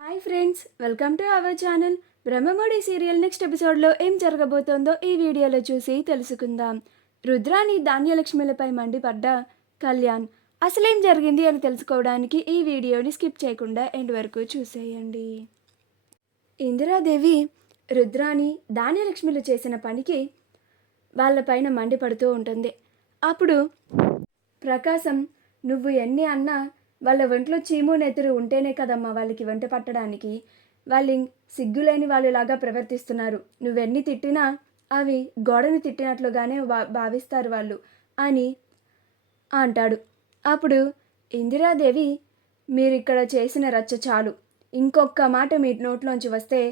Hi friends, welcome to our channel. Brahmamudi serial next ఎపిసోడ్లో ఏం జరగబోతోందో ఈ వీడియోలో చూసి తెలుసుకుందాం. రుద్రాని ధాన్యలక్ష్మిలపై మండిపడ్డ కళ్యాణ్ అసలేం జరిగింది అని తెలుసుకోవడానికి ఈ వీడియోని స్కిప్ చేయకుండా ఎండ్ వరకు చూసేయండి. ఇందిరాదేవి రుద్రాని ధాన్యలక్ష్మిలు చేసిన పనికి వాళ్ళపైన మండిపడుతూ ఉంటుంది. అప్పుడు ప్రకాశం, నువ్వు ఎన్ని అన్నా వాళ్ళ ఒంట్లో చీము నెత్తురు ఉంటేనే కదమ్మా వాళ్ళకి వంట పట్టడానికి. వాళ్ళు సిగ్గులేని వాళ్ళలాగా ప్రవర్తిస్తున్నారు. నువ్వెన్ని తిట్టినా అవి గోడని తిట్టినట్లుగానే భావిస్తారు వాళ్ళు అని అంటాడు. అప్పుడు ఇందిరాదేవి, మీరిక్కడ చేసిన రచ్చ చాలు, ఇంకొక మాట మీ నోట్లోంచి వస్తే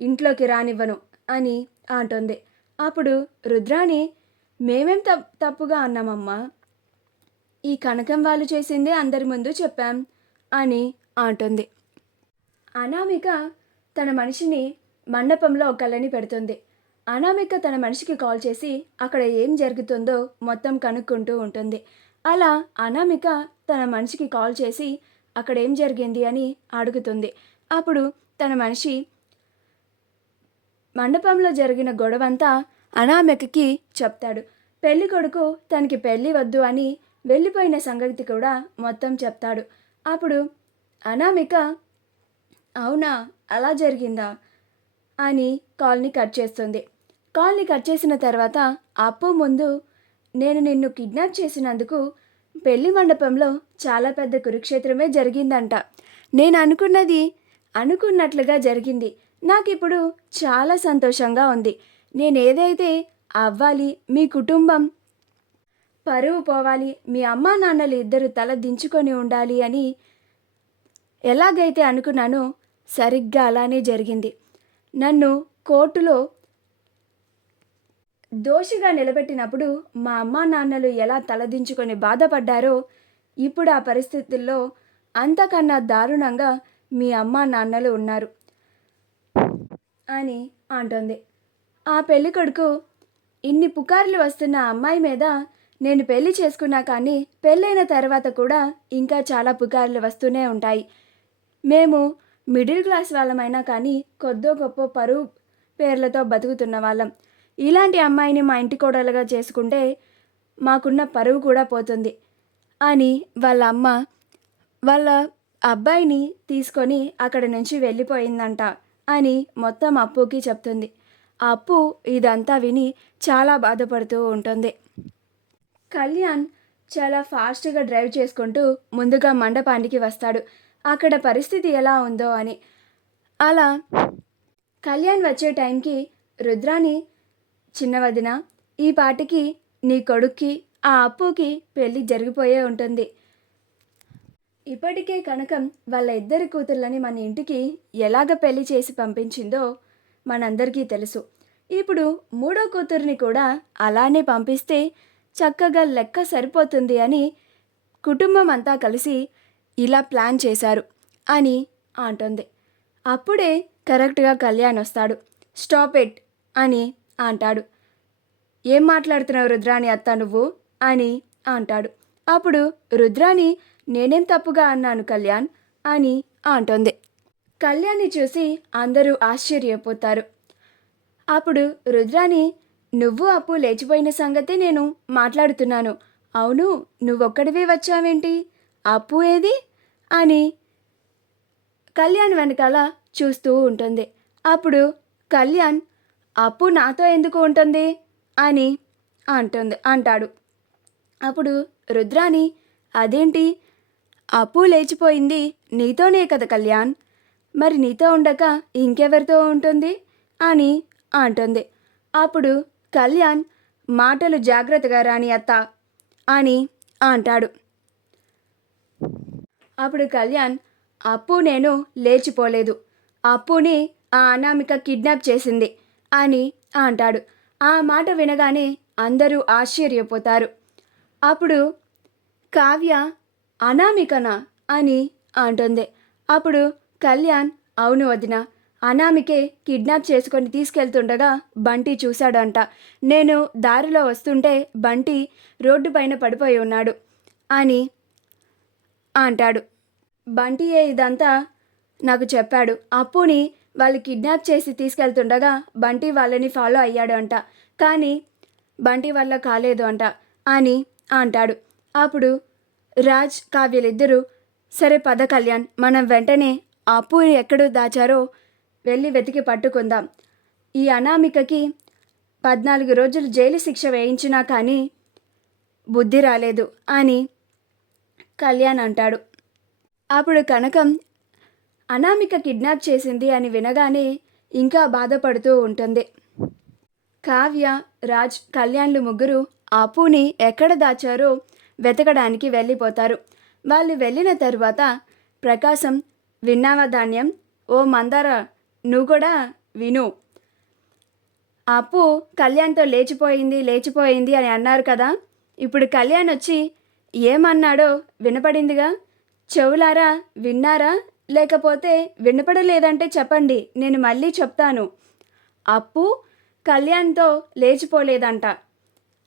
ఇంట్లోకి రానివ్వను అని అంటుంది. అప్పుడు రుద్రాని, మేమేం తప్పుగా అన్నామమ్మా, ఈ కనకం వాళ్ళు చేసిందే అందరి ముందు చెప్పాం అని అంటుంది. అనామిక తన మనిషిని మండపంలో కళ్ళని పెడుతుంది. అనామిక తన మనిషికి కాల్ చేసి అక్కడ ఏం జరుగుతుందో మొత్తం కనుక్కుంటూ ఉంటుంది. అలా అనామిక తన మనిషికి కాల్ చేసి అక్కడ ఏం జరిగింది అని అడుగుతుంది. అప్పుడు తన మనిషి మండపంలో జరిగిన గొడవంతా అనామికకి చెప్తాడు. పెళ్లి కొడుకు తనకి పెళ్ళి వద్దు అని వెళ్ళిపోయిన సంగతి కూడా మొత్తం చెప్తాడు. అప్పుడు అనామిక, అవునా, అలా జరిగిందా అని కాల్ని కట్ చేస్తుంది. కాల్ని కట్ చేసిన తర్వాత అప్పు ముందు, నేను నిన్ను కిడ్నాప్ చేసినందుకు పెళ్లి మండపంలో చాలా పెద్ద కురుక్షేత్రమే జరిగిందంట. నేను అనుకున్నట్లుగా జరిగింది. నాకు ఇప్పుడు చాలా సంతోషంగా ఉంది. నేనేదైతే అవ్వాలి, మీ కుటుంబం పరువు పోవాలి, మీ అమ్మా నాన్నలు ఇద్దరు తల దించుకొని ఉండాలి అని ఎలాగైతే అనుకున్నానో సరిగ్గా అలానే జరిగింది. నన్ను కోర్టులో దోషిగా నిలబెట్టినప్పుడు మా అమ్మా నాన్నలు ఎలా తలదించుకొని బాధపడ్డారో ఇప్పుడు ఆ పరిస్థితుల్లో అంతకన్నా దారుణంగా మీ అమ్మా నాన్నలు ఉన్నారు అని అంటుంది. ఆ పెళ్లి కొడుకు, ఇన్ని పుకార్లు వస్తున్న అమ్మాయి మీద నేను పెళ్లి చేసుకున్నా కానీ పెళ్ళైన తర్వాత కూడా ఇంకా చాలా పుకార్లు వస్తూనే ఉంటాయి. మేము మిడిల్ క్లాస్ వాళ్ళమైనా కానీ కొద్దో గొప్ప పరువు పేర్లతో బతుకుతున్న వాళ్ళం. ఇలాంటి అమ్మాయిని మా ఇంటి కోడలుగా చేసుకుంటే మాకున్న పరువు కూడా పోతుంది అని వాళ్ళ అమ్మ వాళ్ళ అబ్బాయిని తీసుకొని అక్కడి నుంచి వెళ్ళిపోయిందంట అని మొత్తం అప్పుకి చెప్తుంది. అప్పు ఇదంతా విని చాలా బాధపడుతూ ఉంటుంది. కళ్యాణ్ చాలా ఫాస్ట్గా డ్రైవ్ చేసుకుంటూ ముందుగా మండపానికి వస్తాడు, అక్కడ పరిస్థితి ఎలా ఉందో అని. అలా కళ్యాణ్ వచ్చే టైంకి రుద్రాని, చిన్న వదిన, ఈ పాటికి నీ కొడుక్కి ఆ అప్పుకి పెళ్ళి జరిగిపోయే ఉంటుంది. ఇప్పటికే కనకం వాళ్ళ ఇద్దరి కూతుర్లని మన ఇంటికి ఎలాగ పెళ్లి చేసి పంపించిందో మనందరికీ తెలుసు. ఇప్పుడు మూడో కూతుర్ని కూడా అలానే పంపిస్తే చక్కగా లెక్క సరిపోతుంది అని కుటుంబం అంతా కలిసి ఇలా ప్లాన్ చేశారు అని అంటుంది. అప్పుడే కరెక్ట్గా కళ్యాణ్ వస్తాడు. స్టాప్ ఇట్ అని అంటాడు. ఏం మాట్లాడుతున్నావు రుద్రాని అత్త నువ్వు అని అంటాడు. అప్పుడు రుద్రాని, నేనేం తప్పుగా అన్నాను కళ్యాణ్ అని అంటుంది. కళ్యాణ్ని చూసి అందరూ ఆశ్చర్యపోతారు. అప్పుడు రుద్రాని, నువ్వు అప్పు లేచిపోయిన సంగతి నేను మాట్లాడుతున్నాను. అవును, నువ్వొక్కడివే వచ్చావేంటి, అప్పు ఏది అని కళ్యాణ్ వెనకాల చూస్తూ ఉంటుంది. అప్పుడు కళ్యాణ్, అప్పు నాతో ఎందుకు ఉంటుంది అని అంటాడు. అప్పుడు రుద్రాని, అదేంటి, అప్పు లేచిపోయింది నీతోనే కదా కళ్యాణ్, మరి నీతో ఉండక ఇంకెవరితో ఉంటుంది అని అంటుంది. అప్పుడు కళ్యాణ్, మాటలు జాగ్రత్తగా రాని అత్త అని అంటాడు. అప్పుడు కళ్యాణ్, అప్పు నేను లేచిపోలేదు, అప్పుని ఆ అనామిక కిడ్నాప్ చేసింది అని అంటాడు. ఆ మాట వినగానే అందరూ ఆశ్చర్యపోతారు. అప్పుడు కావ్య, అనామికనా అని అంటుంది. అప్పుడు కళ్యాణ్, అవును వదిన, అనామికే కిడ్నాప్ చేసుకొని తీసుకెళ్తుండగా బంటి చూశాడంట. నేను దారిలో వస్తుంటే బంటి రోడ్డు పైన పడిపోయి ఉన్నాడు అని అంటాడు. బంటియే ఇదంతా నాకు చెప్పాడు. అప్పుని వాళ్ళు కిడ్నాప్ చేసి తీసుకెళ్తుండగా బంటి వాళ్ళని ఫాలో అయ్యాడు అంట. కానీ బంటి వల్ల కాలేదు అంట అని అంటాడు. అప్పుడు రాజ్, కావ్యలిద్దరూ సరే పద కళ్యాణ్, మనం వెంటనే అప్పుని ఎక్కడ దాచారో వెళ్ళి వెతికి పట్టుకుందాం. ఈ అనామికకి 14 రోజులు జైలు శిక్ష వేయించినా కానీ బుద్ధి రాలేదు అని కళ్యాణ్ అంటాడు. అప్పుడు కనకం అనామిక కిడ్నాప్ చేసింది అని వినగానే ఇంకా బాధపడుతూ ఉంటుంది. కావ్య, రాజ్, కళ్యాణ్లు ముగ్గురు అప్పుని ఎక్కడ దాచారో వెతకడానికి వెళ్ళిపోతారు. వాళ్ళు వెళ్ళిన తరువాత ప్రకాశం, విన్నావా ధాన్యం, ఓ మందార నువ్వు కూడా విను, అప్పు కళ్యాణ్తో లేచిపోయింది అని అన్నారు కదా. ఇప్పుడు కళ్యాణ్ వచ్చి ఏమన్నాడో వినపడిందిగా, చెవులారా విన్నారా? లేకపోతే వినపడలేదంటే చెప్పండి, నేను మళ్ళీ చెప్తాను. అప్పు కళ్యాణ్తో లేచిపోలేదంట,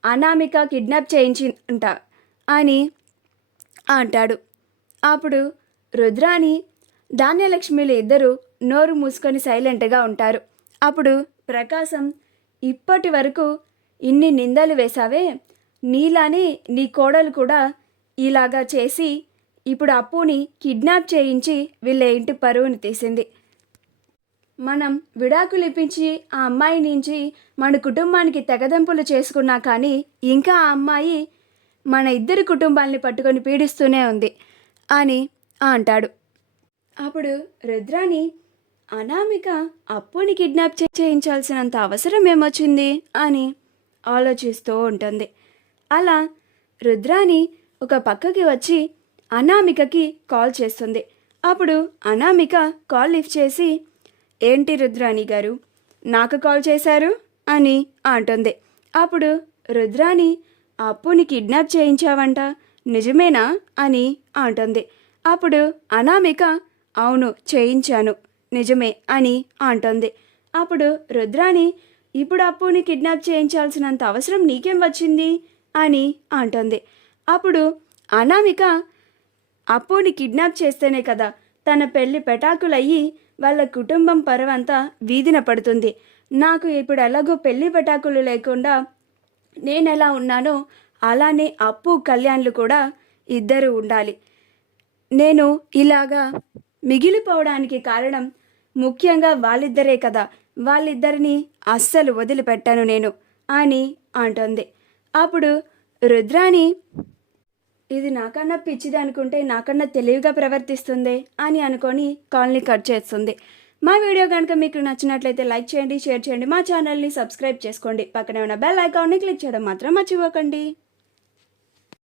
అనామిక కిడ్నాప్ చేయించిందంట అని అంటాడు. అప్పుడు రుద్రాని, ధాన్యలక్ష్మిలు ఇద్దరు నోరు మూసుకొని సైలెంట్గా ఉంటారు. అప్పుడు ప్రకాశం, ఇప్పటి వరకు ఇన్ని నిందలు వేశావే, నీలానే నీ కోడలు కూడా ఇలాగా చేసి ఇప్పుడు అప్పుని కిడ్నాప్ చేయించి వీళ్ళ ఇంటి పరువుని తీసింది. మనం విడాకులు ఇప్పించి ఆ అమ్మాయి నుంచి మన కుటుంబానికి తెగదెంపులు చేసుకున్నా కానీ ఇంకా ఆ అమ్మాయి మన ఇద్దరి కుటుంబాల్ని పట్టుకొని పీడిస్తూనే ఉంది అని అంటాడు. అప్పుడు రుద్రాని, అనామిక అప్పుని కిడ్నాప్ చేయించాల్సినంత అవసరం ఏమొచ్చింది అని ఆలోచిస్తూ ఉంటుంది. అలా రుద్రాని ఒక పక్కకి వచ్చి అనామికకి కాల్ చేస్తుంది. అప్పుడు అనామిక కాల్ లిఫ్ట్ చేసి, ఏంటి రుద్రాని గారు నాకు కాల్ చేశారు అని అంటుంది. అప్పుడు రుద్రాని, అప్పుని కిడ్నాప్ చేయించావంట నిజమేనా అని అంటుంది. అప్పుడు అనామిక, అవును చేయించాను నిజమే అని అంటుంది. అప్పుడు రుద్రాని, ఇప్పుడు అప్పుని కిడ్నాప్ చేయించాల్సినంత అవసరం నీకేం వచ్చింది అని అంటుంది. అప్పుడు అనామిక, అప్పుని కిడ్నాప్ చేస్తేనే కదా తన పెళ్లి పెటాకులయ్యి వాళ్ళ కుటుంబం పరవంతా వీధిన పడుతుంది. నాకు ఇప్పుడు ఎలాగో పెళ్లి పెటాకులు లేకుండా నేనెలా ఉన్నానో అలానే అప్పు, కళ్యాణ్లు కూడా ఇద్దరు ఉండాలి. నేను ఇలాగా మిగిలిపోవడానికి కారణం ముఖ్యంగా వాళ్ళిద్దరే కదా, వాళ్ళిద్దరిని అస్సలు వదిలిపెట్టాను నేను అని అంటుంది. అప్పుడు రుద్రాని, ఇది నాకన్నా పిచ్చిది అనుకుంటే నాకన్నా తెలివిగా ప్రవర్తిస్తుంది అని అనుకొని కాల్ని కట్ చేస్తుంది. మా వీడియో కనుక మీకు నచ్చినట్లయితే లైక్ చేయండి, షేర్ చేయండి, మా ఛానల్ని సబ్స్క్రైబ్ చేసుకోండి, పక్కనే ఉన్న బెల్ ఐకాన్ని క్లిక్ చేయడం మాత్రం మర్చిపోకండి.